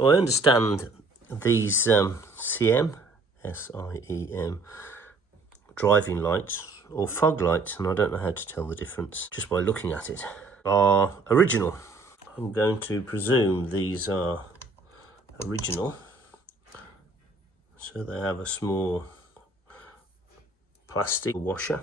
I understand these Siem, S-I-E-M, driving lights, or fog lights, and I don't know how to tell the difference just by looking at it, are original. I'm going to presume these are original. So they have a small plastic washer.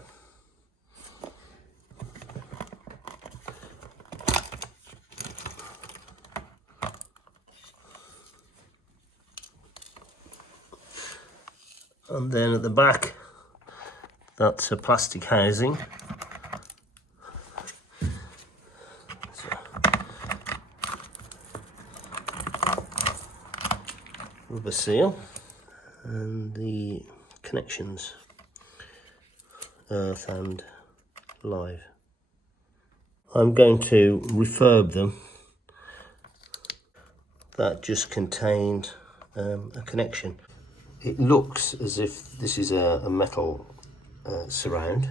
And then at the back, that's a plastic housing. So, rubber seal. And the connections, earth and live. I'm going to refurb them. That just contained a connection. It looks as if this is a metal surround,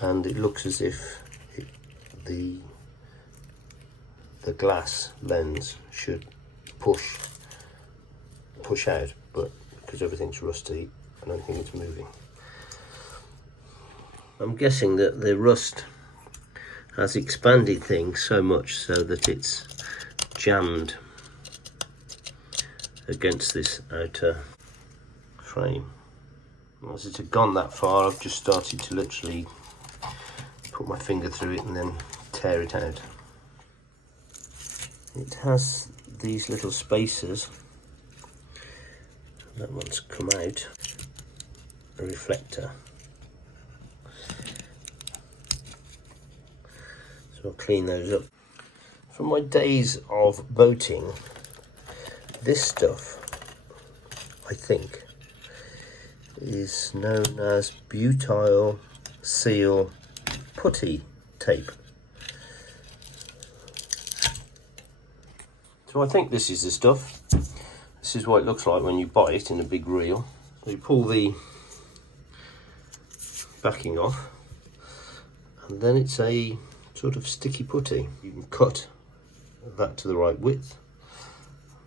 and it looks as if the glass lens should push out, but because everything's rusty, I don't think it's moving. I'm guessing that the rust has expanded things so much so that it's jammed against this outer frame. As it had gone that far, I've just started to literally put my finger through it and then tear it out. It has these little spacers. That one's come out, a reflector. So I'll clean those up. From my days of boating, this stuff, I think, is known as butyl seal putty tape. So I think this is the stuff. This is what it looks like when you buy it in a big reel. You pull the backing off, and then it's a sort of sticky putty. You can cut that to the right width.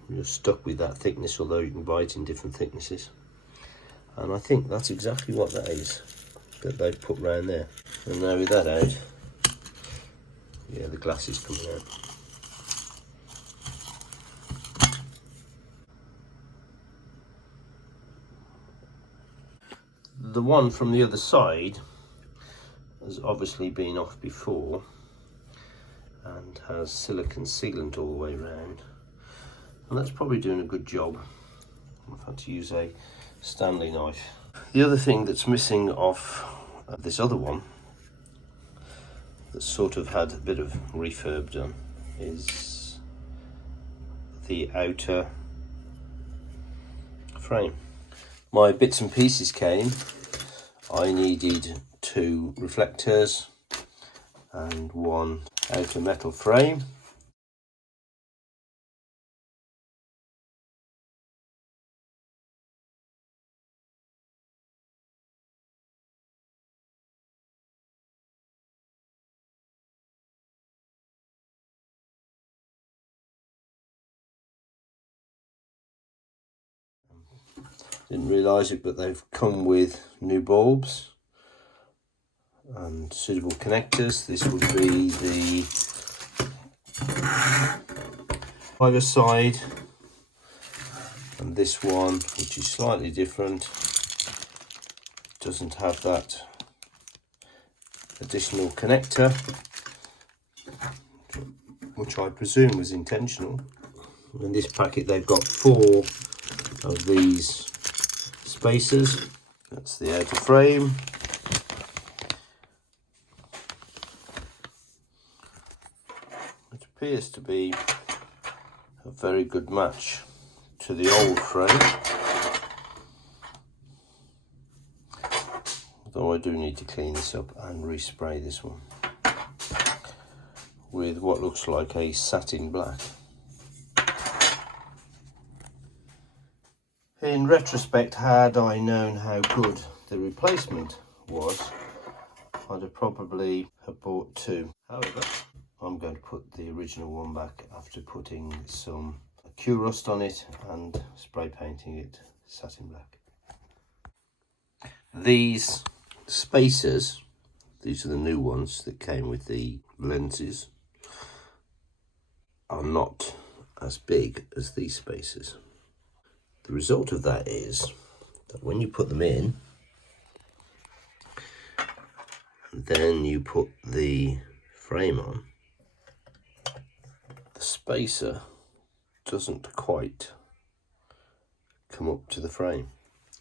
You're stuck with that thickness, although you can buy it in different thicknesses. And I think that's exactly what that is that they've put round there. And now with that out, yeah, the glass is coming out. The one from the other side has obviously been off before and has silicone sealant all the way around, and that's probably doing a good job. I've had to use a Stanley knife. The other thing that's missing off this other one that's sort of had a bit of refurb done is the outer frame. My bits and pieces came. I needed 2 reflectors and 1 outer metal frame. Didn't realise it, but they've come with new bulbs and suitable connectors. This would be the driver side, and this one, which is slightly different, doesn't have that additional connector, which I presume was intentional. In this packet they've got 4 of these spacers. That's the outer frame. It appears to be a very good match to the old frame, although I do need to clean this up and respray this one with what looks like a satin black. In retrospect, had I known how good the replacement was, I'd have probably bought 2. However, I'm going to put the original one back after putting some Q rust on it and spray painting it satin black. These spacers, these are the new ones that came with the lenses, are not as big as these spacers. The result of that is that when you put them in, then you put the frame on, the spacer doesn't quite come up to the frame.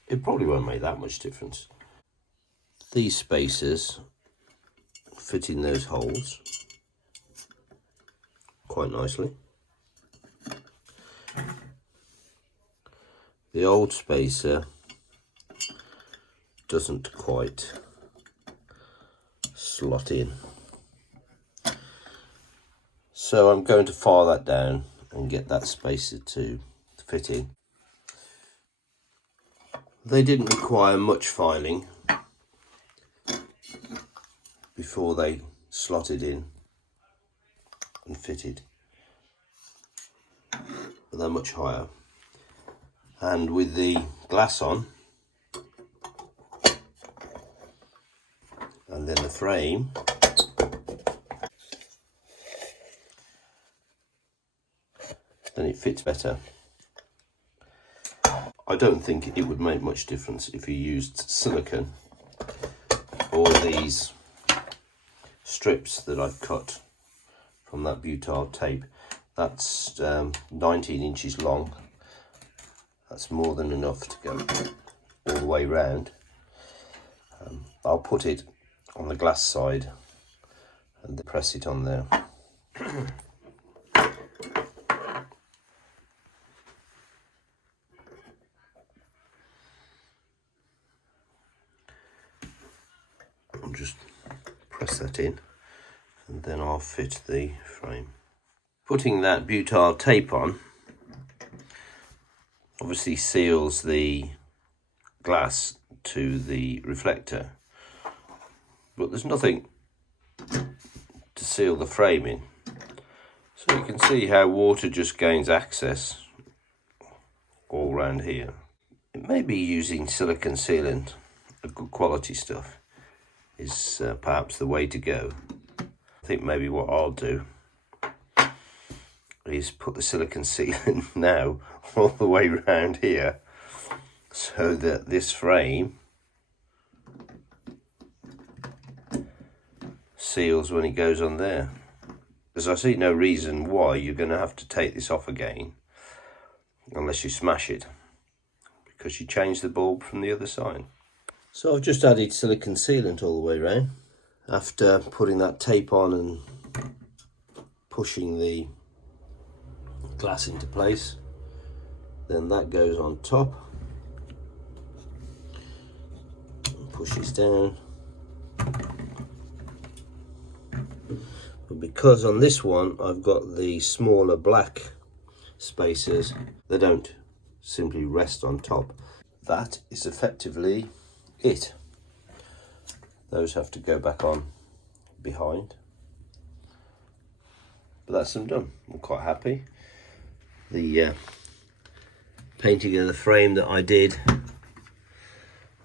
It probably won't make that much difference. These spacers fit in those holes quite nicely. The old spacer doesn't quite slot in. So I'm going to file that down and get that spacer to fit in. They didn't require much filing before they slotted in and fitted, but they're much higher. And with the glass on and then the frame, then it fits better. I don't think it would make much difference if you used silicone or these strips that I've cut from that butyl tape. That's 19 inches long. That's more than enough to go all the way round. I'll put it on the glass side and press it on there. I'll just press that in and then I'll fit the frame. Putting that butyl tape on obviously seals the glass to the reflector, but there's nothing to seal the frame in. So you can see how water just gains access all around here. It may be using silicone sealant, a good quality stuff, is perhaps the way to go. I think maybe what I'll do is put the silicone sealant now all the way around here so that this frame seals when it goes on there. Because I see no reason why you're going to have to take this off again unless you smash it, because you changed the bulb from the other side. So I've just added silicone sealant all the way around after putting that tape on and pushing the glass into place. Then that goes on top and pushes down. But because on this one I've got the smaller black spacers, they don't simply rest on top. That is effectively it. Those have to go back on behind. But that's them done. I'm quite happy. The painting of the frame that I did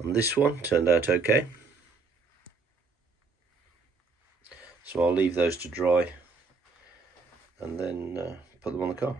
on this one turned out okay. So I'll leave those to dry and then put them on the car.